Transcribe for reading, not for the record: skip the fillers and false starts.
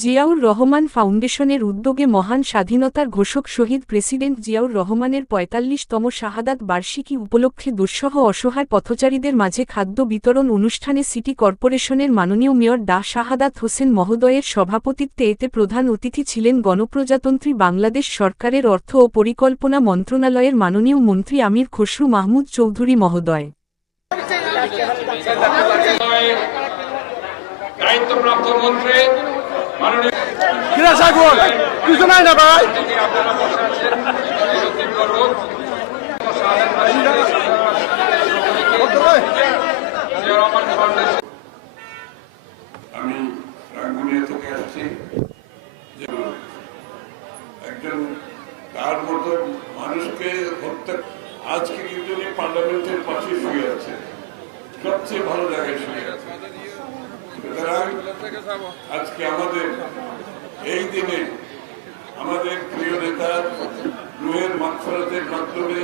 জিয়াউর রহমান ফাউন্ডেশনের উদ্যোগে মহান স্বাধীনতার ঘোষক শহীদ প্রেসিডেন্ট জিয়াউর রহমানের ৪৫তম শাহাদাত বার্ষিকী উপলক্ষে দুঃসহ অসহায় পথচারীদের মাঝে খাদ্য বিতরণ অনুষ্ঠানে সিটি কর্পোরেশনের মাননীয় মেয়র ডা শাহাদাত হোসেন মহোদয়ের সভাপতিত্বে এতে প্রধান অতিথি ছিলেন গণপ্রজাতন্ত্রী বাংলাদেশ সরকারের অর্থ ও পরিকল্পনা মন্ত্রণালয়ের মাননীয় মন্ত্রী আমির খসরু মাহমুদ চৌধুরী মহোদয়। দায়িত্বপ্রাপ্ত মন্ত্রী আমি রাঙ্গুনিয়া থেকে আসছি। একজন তার মতো মানুষকে হত্যা, আজকে কিন্তু উনি পার্লামেন্টের পাশে শুয়ে আছে, সবচেয়ে ভালো জায়গায় শুয়ে আছে। সুতরাং আজকে আমাদের এই দিনে আমাদের প্রিয় নেতার রুহের মাগফিরাতের মাধ্যমে